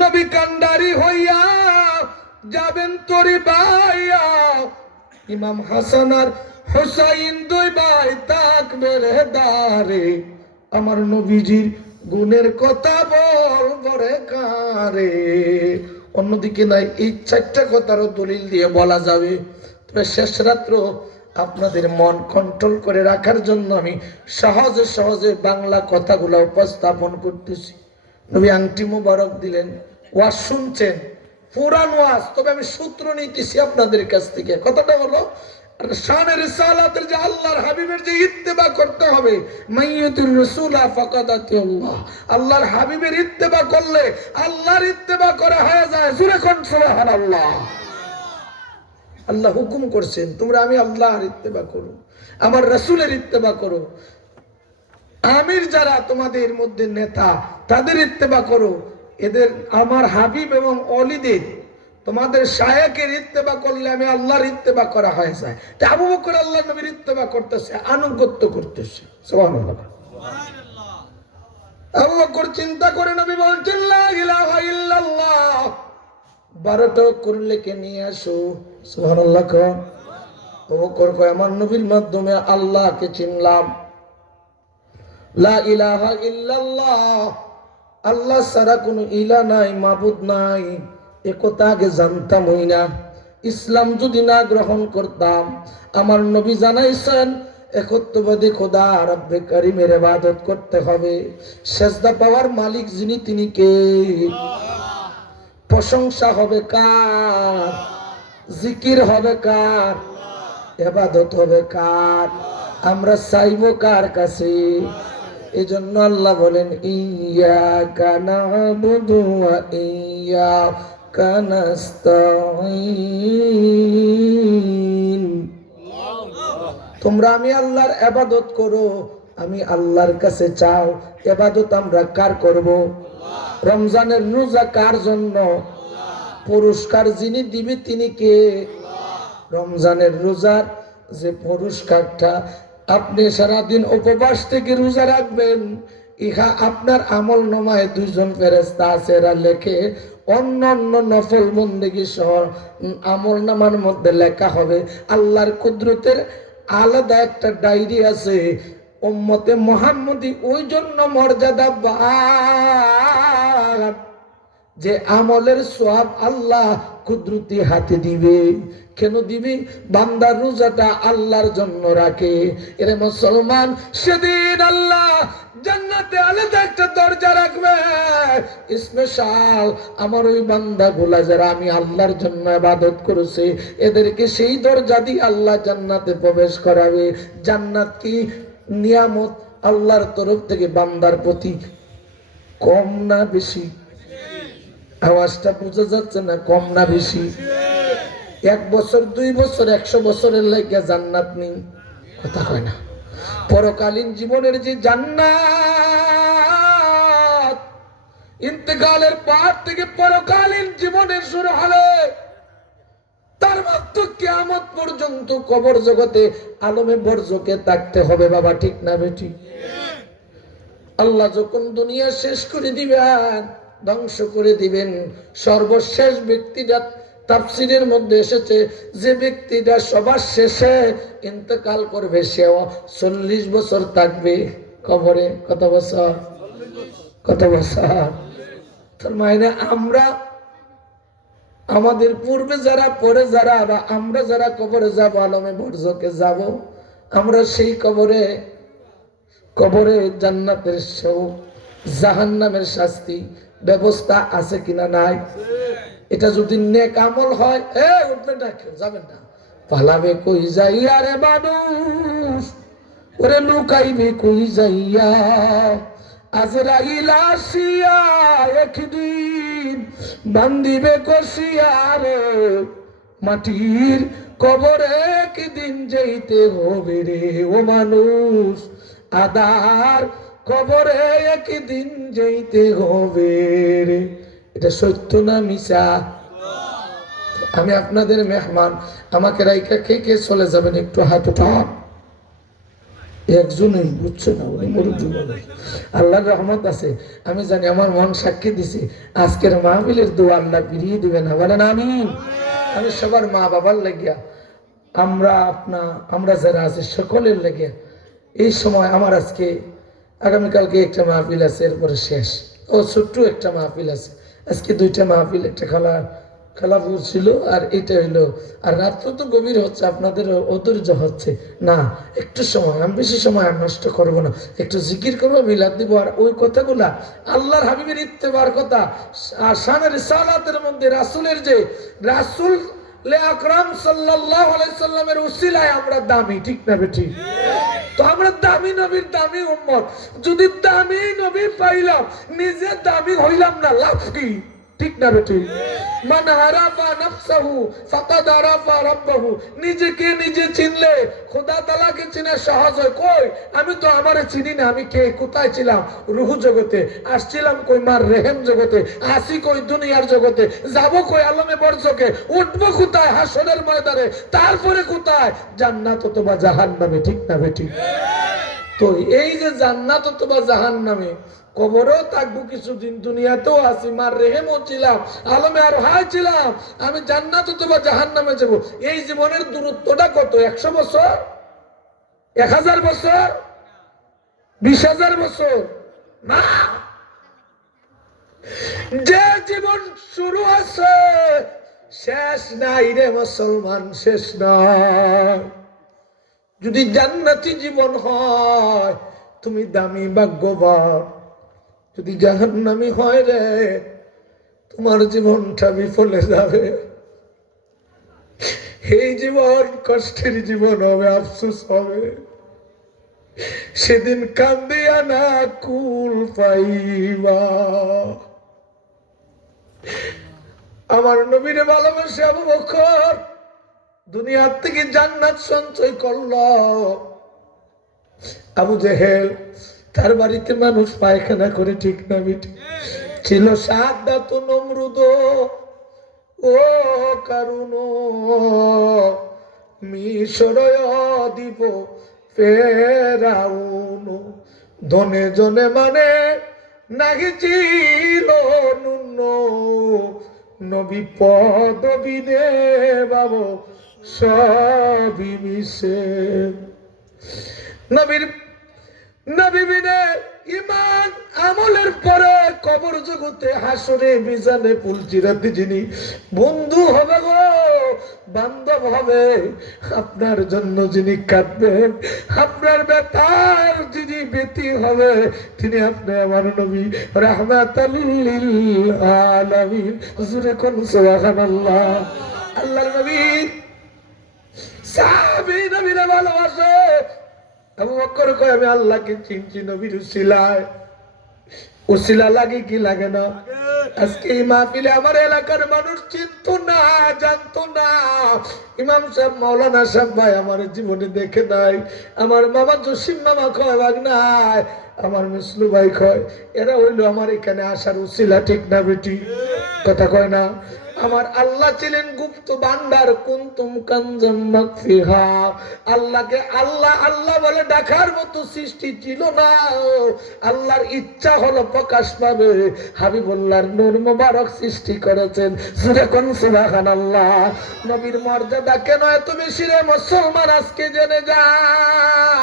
নবী কান্ডারি হইয়া যাবেন তরি বাইয়া, ইমাম হাসান আর হুসাইন দুই ভাই তাকবীর দারে, আমার নবীজির গুণের কথা বলবরে কারে। অন্যদিকে নাই, এই চারটা কথারও দলিল দিয়ে বলা যাবে। তবে শেষ রাত্র আপনাদের মন কন্ট্রোল করে রাখার জন্য আমি সহজে সহজে বাংলা কথাগুলো উপস্থাপন করতেছি। নবী আংটি মুবারক দিলেন, ওয়াজ শুনছেন, পুরান ওয়াজ, তবে আমি সূত্র নিতেছি আপনাদের কাছ থেকে। কথাটা হলো শানে রিসালাতের যে আল্লাহর হাবিবের যে ইত্তেবা করতে হবে, মাইয়াতুর রাসূলা ফাকাদ আতিল্লাহ, আল্লাহর হাবিবের ইত্তেবা করলে আল্লাহর ইত্তেবা করা হয়ে যায়। জোরে কোন সুবহানাল্লাহ। আল্লাহ হুকুম করছেন তোমরা আমি আল্লাহর ইত্তেবা করো, আমার রাসূলের ইত্তেবা করো। আমির যারা তোমাদের মধ্যে নেতা, তাদের ইত্তেবা করো। এদের আমার হাবিব এবং অলিদের, তোমাদের শায়েকের ইত্তেবা করলে আমি আল্লাহর ইত্তেবা করা হয়ে যায়। তা আবু বকর আল্লাহ নবীর ইত্তেবা করতেছে, আনুগত্য করতেছে। সুবহানাল্লাহ। আবু বকর চিন্তা করে নবী বলছেন লা ইলাহা ইল্লাল্লাহ, 12টা করলে কে নিয়ে আসো। সুবহানাল্লাহ। আবু বকর কয় আমার নবীর মাধ্যমে আল্লাহকে চিনলাম। লা ইলাহা ইল্লাল্লাহ, আল্লাহ ছাড়া কোনো ইলা নাই, মাবুদ নাই, এ কথা আগে জানতামই না। ইসলাম যদি না গ্রহণ করতাম, আমার নবী জানাইছেন একত্ববাদী খোদা রব্বে কারীমের ইবাদত করতে হবে। সেজদা পাওয়ার মালিক যিনি, তিনি কে? প্রশংসা হবে কার? জিকির হবে কার? ইবাদত হবে কার? আমরা চাইবো কার কাছে? এজন্য আল্লাহ বলেন ইয়াকা না'বুদু ওয়া ইয়াকা নাস্তাঈন। তোমরা আমি আল্লাহর ইবাদত করো, আমি আল্লাহর কাছে চাও। ইবাদত আমরা কার করব? রমজানের রোজা কার জন্য? পুরস্কার যিনি দিবে তিনি কে? রমজানের রোজার যে পুরস্কারটা, আপনি সারাদিন উপবাস থেকে রোজা রাখবেন, ইহা আপনার আমল নামায় 2 জন ফেরেশতা আছে, এরা লেখে। অন্যান্য নফল বন্দেগী সহ আমল নামার মধ্যে লেখা হবে। আল্লাহর কুদরতের আলাদা একটা ডায়েরি আছে। উম্মতে মুহাম্মদী ওই জন্য মর্যাদা যে আমলের সওয়াব আল্লাহ কুদরতি হাতে দিবে। কেন দিবে? বান্দার রোজাটা আল্লাহর জন্য রাখে। এরে মুসলমান, সেদিন আল্লাহ জান্নাতে আলাদা একটা দরজা রাখবে স্পেশাল। আমার ওই বান্দাগুলা যারা আমি আল্লাহর জন্য ইবাদত করেছে, এদেরকে সেই দরজা দিয়ে আল্লাহ জান্নাতে প্রবেশ করাবে। জান্নাত কি নিয়ামত আল্লাহর তরফ থেকে বান্দার প্রতি, কম না বেশি? আওয়াজটা বোঝা যাচ্ছে না? কম না বেশি? 1 বছর 2 বছর 100 বছরের লাগে জান্নাত নেই, কথা কয় না। পরকালীন জীবনের যে জান্নাত, ইন্তেকালের পর থেকে পরকালীন জীবনের শুরু হলে তার মাত্র কিয়ামত পর্যন্ত কবর জগতে আলমে বরজকে থাকতে হবে। বাবা ঠিক না বেটি? আল্লাহ যখন দুনিয়া শেষ করে দিবেন, ধ্বংস করে দিবেন, সর্বশেষ ব্যক্তিটা তাফসীরের মধ্যে এসেছে, যে ব্যক্তিটা সবার শেষে ইন্তেকাল করবে সেও 40 বছর থাকবে কবরে। কত বছর? কত বছর? তার মানে আমরা, আমাদের পূর্বে যারা, পরে যারা, বা আমরা যারা কবরে যাব, আলমে বরজকে যাব, আমরা সেই কবরে জান্নাতের সব জাহান্নামের শাস্তি ব্যবস্থা আছে কিনা? নাই। এটা যদি নেক আমল হয়, উঠবেন না, যাবেন না। পালাবে কই যাইয়া রে মানুষ, ওরে লুকাইবে কই যাইয়া, আজরাইল আসিয়া একদিন বান্দিবে কষিয়া রে, মাটির কবরে একদিন যেতে হবে রে ও মানুষ, আদার কবরে একদিন যেতে হবে রে। এটা সত্য না মিছা? আমি আপনাদের মেহমান, আমাকে রাইকা কে কে চলে যাবেন একটু হাত উঠান। একজনই বুঝছে না, উনি মুরব্বী মানুষ। আল্লাহর রহমত আছে, আমি জানি, আমার মন সাক্ষী দিছে আজকের মাহফিলের দোয়া আল্লাহ ফিরিয়ে দিবে না, বলেন আমিন। আমি সবার মা বাবার লাগিয়া, আমরা যারা আছি সকলের লাগিয়া এই সময় আমার আজকে আগামীকালকে একটা মাহফিল আছে, এরপরে শেষ। ও ছোট্ট একটা মাহফিল আছে, আজকে দুইটা মাহফিল, একটা খেলাপুর ছিল আর এটা হইলো। আর রাত্র তো গভীর হচ্ছে, আপনাদের অধৈর্য হচ্ছে না, একটু সময়, আমি বেশি সময় আর নষ্ট করবো না, একটু জিকির করবো, মিলাদ দিব। আর ওই কথাগুলা আল্লাহর হাবিবের ইত্তেবার কথা, আর শানে রিসালাতের মধ্যে রাসূলের যে রাসূল আকরাম সাল্লাল্লাহু আলাইহি সাল্লামের উসিলায় আমরা দামি, ঠিক না বেঠিক? তো আমরা দামি নবীর দামি উম্মত, যদি দামি নবী পাইলাম, নিজে দামি হইলাম না, লাভ কি? ঠিক না বেঠিক? মান আরাফা নাফসাহু ফাকাদ আরাফা রাব্বাহু, নিজেকে নিজে চিনলে খোদা তাআলাকে চেনা সহজ হয়। কই, আমি তো আমারে চিনি না, আমি কে, কোথায় ছিলাম? রূহ জগতে আসছিলাম, কই মার রেহেম জগতে, আসি কই দুনিয়ার জগতে, যাব কই আলমে বরজকে, উঠবো কোথায় হাসরের ময়দানে, তারপরে কোথায়? জান্নাত অথবা জাহান্নামে, ঠিক না বেঠিক? তো এই যে জান্নাত অথবা জাহান্নামে, কবরেও থাকবো কিছুদিন, দুনিয়াতেও আছি, মার রেহেমও ছিলাম, আলমে আর হাই ছিলাম, আমি জান্নাত অথবা জাহান্নামে যাব। এই জীবনের দূরত্বটা কত? 100 বছর, 1000 বছর, 20,000 বছর না। যে জীবন শুরু আছে শেষ নাই রে মুসলমান, শেষ নাই। যদি জান্নাতি জীবন হয় তুমি দামি, ভাগ্যবান। যদি জাহান্নামী হয় রে, তোমার জীবনটা বিফলে যাবে। এই জীবন কষ্টের জীবন হবে, আফসোস হবে। সেদিন কান্দিয়া না কুল পাইবা। আমার নবীরে ভালোবাসে আবু বকর দুনিয়ার থেকে জান্নাত সঞ্চয় করল। আবু জেহেল তার বাড়িতে মানুষ পায়খানা করে, ঠিক না বেঠিক? ছিল সাদ্দাত নমরুদ ও কারুন মিশরয় দিব ফেরাউন, ধনে জনে মানে নাহি ছিল নুন, নবী পদবিনে বাবু সবই মিশে। নবী বিনে ইমান আমলের পরে কবর জগতে হাসরে মিজানে পুলচিরাতে যিনি বন্ধু হবে গো, বান্ধব হবে, আপনার জন্য যিনি কাঁদবেন, আপনার ব্যথার যিনি ব্যথী হবে, তিনি আপনি আমার নবী রাহমাতাল লিল আলামিন। জোরে কোন সুবহানাল্লাহ। আল্লাহর নবী সাহাবী নবীরে ভালোবাসে। আবু বকর কয় আমি আল্লাহকে চিনছি নবীর উসিলায়। উসিলা লাগে কি লাগে না? আজকে এই মাহফিলে আমার এলাকার মানুষ চিনতো না, জানতো না। ইমাম সাহেব, মাওলানা সাহেব ভাই আমার জীবনে দেখে নাই, আমার মামা জসিম মামা কয় ভাগ নাই, আমার মিসলু ভাই কয়, এরা হইলো আমার এখানে আসার উসিলা, ঠিক না বেটি? কথা কয় না? আমার আল্লাহ ছিলেন গুপ্ত ভান্ডার, কুনতুম কানজাম মাকফিহা। আল্লাহকে আল্লাহ আল্লাহ বলে ডাকার মতো সৃষ্টি ছিল না, আল্লাহর ইচ্ছা হলো প্রকাশ পাবে। হাবিবুল্লাহর নূর মুবারক সৃষ্টি করেছেন। সূরা কোন সুবহানাল্লাহ। নবীর মর্যাদা কেন এত বেশি রে মুসলমান, আজকে জেনে যাও।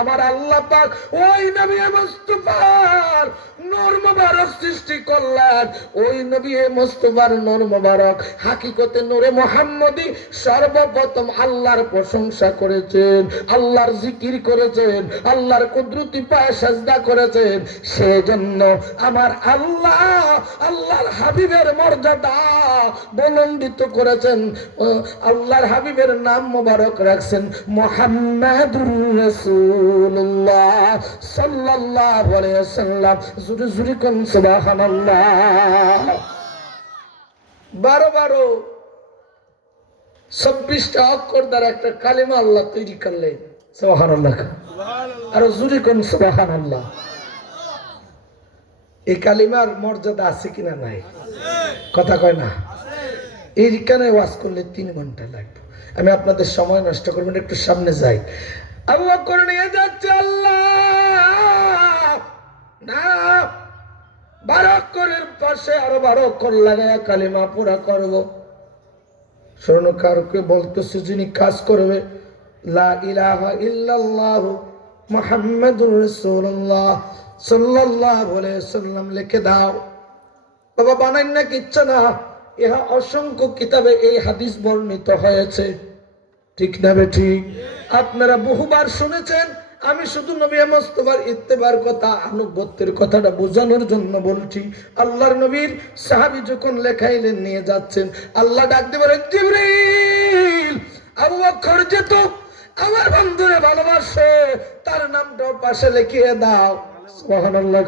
আমার আল্লাহ পাক ওই নবী মুস্তাফার নূর মুবারক সৃষ্টি করলেন। ওই নবী মুস্তাফার নূর মুবারক হাকিকতে নূরে মুহাম্মদী সর্বপ্রথম আল্লাহর প্রশংসা করেছেন, আল্লাহর জিকির করেছেন, আল্লাহর কুদরতি পায়ে সাজদা করেছেন। সেজন্য আমার আল্লাহ আল্লাহর হাবিবের মর্যাদা বুলন্দিত করেছেন। আল্লাহর হাবিবের নাম মুবারক রাখছেন মুহাম্মাদুর রাসূলুল্লাহ সাল্লাল্লাহু আলাইহি ওয়াসাল্লাম। জোরে জোরে কোন সুবহানাল্লাহ। 12 26টা অক্ষর দ্বারা একটা কালিমা আল্লাহ তৈরি করলেন। সুবহানাল্লাহ। আর জোরে কোন সুবহানাল্লাহ। এই কালিমার মর্যাদা আছে কিনা নাই? কথা কয় না? এইখানে ওয়াজ করলে 3 ঘন্টা লাগবে। আমি আপনাদের সময় নষ্ট করবো না, একটু সামনে যাই। আবু বকর নিয়ে যাচ্ছে, আল্লাহ না, 12 অক্ষরের পাশে আরো 12 অক্ষর লাগায়া কালিমা পুরা করব। স্বর্ণকারকে বলতেছে যিনি কাজ করবে লা ইলাহা ইল্লাল্লাহ মুহাম্মাদুর রাসূলুল্লাহ সাল্লাল্লাহু আলাইহি ওয়াসাল্লাম লিখে দাও। বাবা বানাই না কিচ্ছু না, ইহা অসংখ্য কিতাবে এই হাদিস বর্ণিত হয়েছে, ঠিক না বেঠিক? আপনারা বহুবার শুনেছেন, আমি শুধু নবী মুস্তাফার ইত্তেবার কথা, আনুগত্যের কথাটা বোঝানোর জন্য বলছি। আল্লাহর নবীর সাহাবী যখন লেখাইলেন নিয়ে যাচ্ছেন, আল্লাহ ডাক দিয়ে বলেন, জিবরিল, আবু বকর যেত আমার বন্ধুরে ভালোবাসে, তার নামটাও পাশে লিখিয়ে দাও। সুবহানাল্লাহ,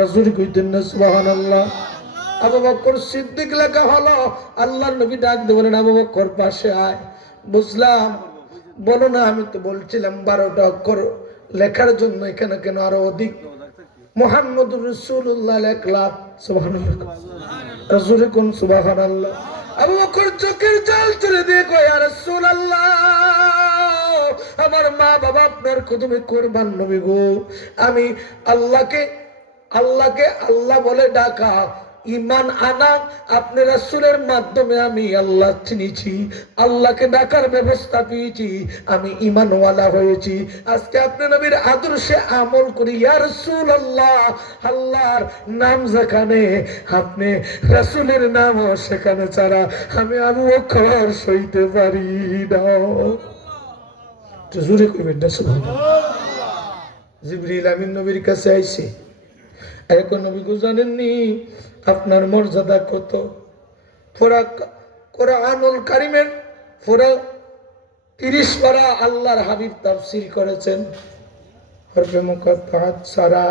রাসূল কইতেন না সুবহানাল্লাহ। আবু বকর সিদ্দিক লেখা হলো। আল্লাহর নবী ডাক দিয়ে বলেন, আবু বকর পাশে আয়। বুঝলাম, বলো না, আমি তো বলছিলাম 12টা অক্ষর লেখার জন্য, এখানে কেন আরো অধিক? মুহাম্মদুর রাসূলুল্লাহ লেখলাম। সুবহানাল্লাহ, রাসূল কোন সুবহানাল্লাহ। আবু বকর চোখের জল ছেড়ে দিয়ে কয়, ইয়া রাসূলুল্লাহ, আমার মা বাবা আপনার কদমে কুরবান নবী গো, আমি আল্লাহকে আল্লাহ বলে ডাকা, ইমান আনা আপনি রাসূলের মাধ্যমে আমি আল্লাহ চিনেছি, আল্লাহকে ডাকার ব্যবস্থা পেয়েছি, আমি ইমানওয়ালা হয়েছি। আজকে আপনি নবীর আদর্শে আমল করি, ইয়া রাসূলুল্লাহ, আল্লাহর নাম যেখানে, আপনি রাসূলের নামও সেখানে ছাড়া আমি আবু বকর সইতে পারি না। জোরে কইবেন না সুবহানাল্লাহ। জিবরিল আমিন নবীর কাছে আইছে, এখন নবী গো জানেননি আপনার মর্যাদা কত? পুরা কোরআনুল কারীমের পুরা 30 পারা আল্লাহর হাবিব তাফসীর করেছেন। হরফে মুকাত্তাআত সারা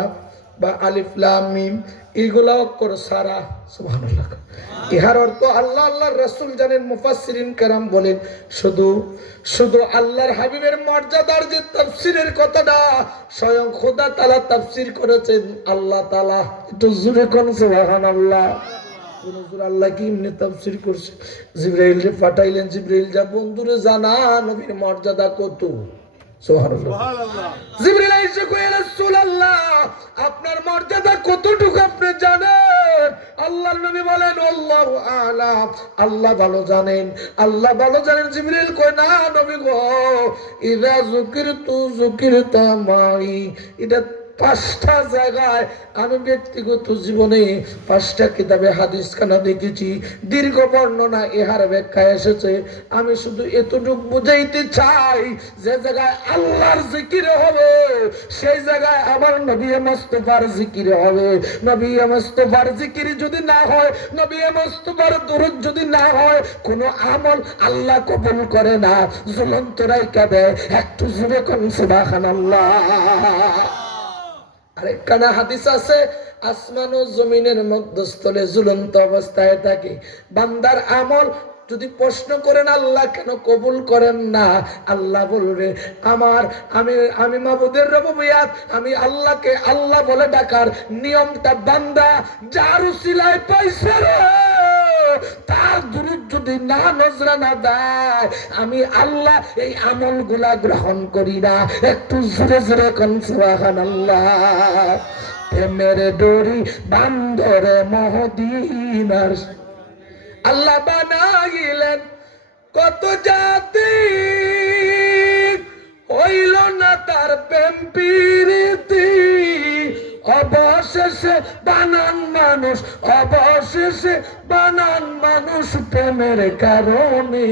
বা আলিফ লাম মিম, এগুলা অক্ষর সারা। সুবহানাল্লাহ। ইহার অর্থ আল্লাহ আল্লাহর রাসূল জানেন। মুফাসসিরিন কেরাম বলেন, শুধু আল্লাহর হাবিবের মর্যাদার যে তাফসীরের কথাটা স্বয়ং খোদা তাআলা তাফসীর করেছেন। আল্লাহ তাআলা, একটু জোরে কোন সুবহানাল্লাহ। হুজুর আল্লাহ কি এমনি তাফসীর করছে? জিবরাইলকে পাঠাইলেন, জিবরাইল যা বন্ধুরে জানা নবীর মর্যাদা কত। সুবহানাল্লাহ। জিবরাইল এসে কয়, ইয়া রাসূলুল্লাহ, আপনার মর্যাদা কতটুকু আপনি জানেন? আল্লাহর নবী বলেন, আল্লাহু আ'লাম, আল্লাহ ভালো জানেন, আল্লাহ ভালো জানেন। জিবরাইল কয়, না নবী গো, ইযা যুকিরতা মাই, এটা 5টা জায়গায় আমি ব্যক্তিগত জীবনে 5টা কিতাবে হাদিস খানা দেখেছি, দীর্ঘ বর্ণনা ইহার ব্যাখ্যা এসেছে। আমি শুধু এতটুকু বুঝাইতে চাই, যে জায়গায় আল্লাহর জিকির হবে সেই জায়গায় আমার নবী মুস্তাফার জিকির হবে। নবী মুস্তাফার জিকির যদি না হয়, নবী মুস্তাফার দরুদ যদি না হয়, কোনো আমল আল্লাহ কবুল করে না, ঝুলন্ত রাইখা দেয়। একটু জোরে কোন সুবহানাল্লাহ। আরেকখানা হাদিস আছে, আসমান ও জমিনের মধ্যস্থলে ঝুলন্ত অবস্থায় থাকে। বান্দার আমল যদি প্রশ্ন করেন আল্লাহ কেন কবুল করেন না, আল্লাহ বলবে, আমি মাবুদের রুবুবিয়ত, আমি আল্লাহকে আল্লাহ বলে ডাকার নিয়মটা বান্দা যার উসিলায় পাইছে রে, তার দুরূদ যদি না নজরানা দেয়, আমি আল্লাহ এই আমলগুলা গ্রহণ করি না। একটু জোরে জোরে কোন সুবহানাল্লাহ। প্রেমের ডোরি বান্ধরে মদিনার, আল্লাহ বানাইলেন কত জাতি, হইল না তার প্রেম প্রীতি, অবশেষে বানান মানুষ, অবশেষে বানান মানুষ প্রেমের কারণে।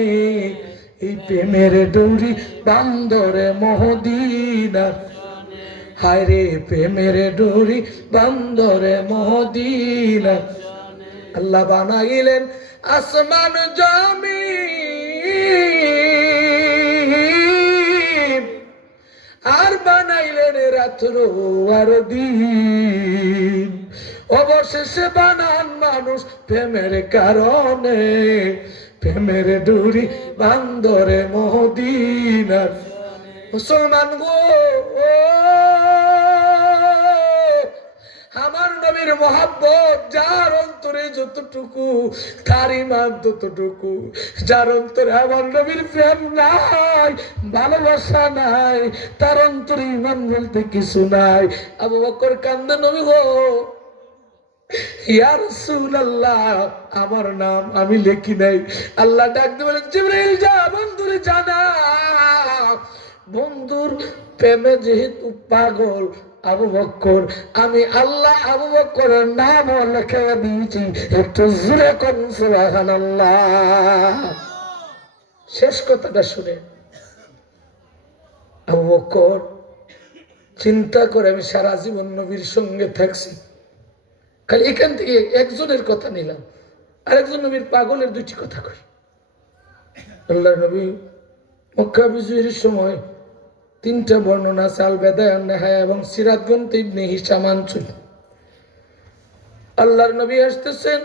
এই প্রেমের ডোরি বান্ধরে মদিনার, হায় রে প্রেমের ডোরি বান্ধরে মদিনার। আল্লাহ বানাইলেন আসমান জমিন, আর বানাইলেন রাত্র আর দিন, অবশেষে বানান মানুষ প্রেমের কারণে। প্রেমের ডোরি বান্ধরে মদিনার। মুসলমান গো, আমার নবীর মহাব্বত যার অন্তরে যতটুকু তার ইমান ততটুকু। যার অন্তরে আমার নবীর প্রেম নাই, ভালোবাসা নাই, তার অন্তরে ইমান বলতে কিছু নাই। আবু বকর কান্দে, নবী গো, ইয়া রাসূলুল্লাহ, আমার নাম আমি লিখি নাই। আল্লাহ ডাক দিয়ে বলেন, জিবরাইল যা বন্ধুরে জানা, বন্ধুর প্রেমে যেহেতু পাগল আবু বকর, আমি আল্লাহ আবু বকরের নাম লিখে দিয়েছি। একটু জোরে করুন সুবহানাল্লাহ। শেষ কথাটা শুনে আবু বকর চিন্তা করে, আমি সারা জীবন নবীর সঙ্গে থাকছি, খালি এখান থেকে একজনের কথা নিলাম, আরেকজন নবীর পাগলের দুইটি কথা কই। আল্লাহ নবী মক্কা বিজয়ের সময় তিনটা বর্ণনা আছে, আল বেদায়ান নেহায়া এবং সিরাত গ্রন্থে ইবনে হিশাম আনছুল। আল্লাহর নবী আসতেছেন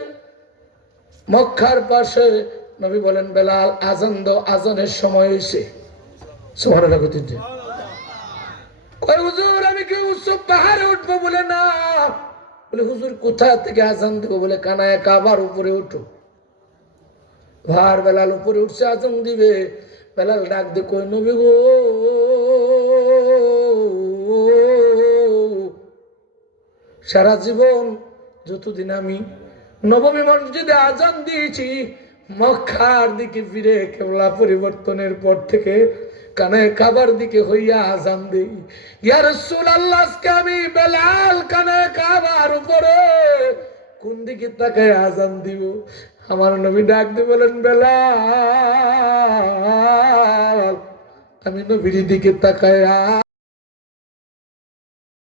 মক্কার পাশে, নবী বলেন, বেলাল আজান দাও, আজানের সময় হয়েছে। সুবহানাল্লাহ কইতেন। কয় হুজুর আমি কি উচ্চ পাহাড়ে উঠবো? বলে না। বলে হুজুর কোথা থেকে আজান দেবো? বলে কানায় কাবার উপরে উঠো। ভার বেলাল উপরে উঠছে, আজান দিবে। বেলাল ডাক দে, কই নবী গো, সারা জীবন যতদিন আমি নববী মসজিদে আজান দিয়েছি, মক্কার দিকে ফিরে কেবলা পরিবর্তনের পর থেকে কানায় কাবার দিকে হইয়া আজান দেই। ইয়া রাসূলুল্লাহ, আজকে আমি বেলাল কানায় কাবার উপরে কোন দিকে তাকায় আজান দিব? আমার নবী ডাক দিয়ে বলেন, বেলাল, আমি নবীর দিকে তাকায়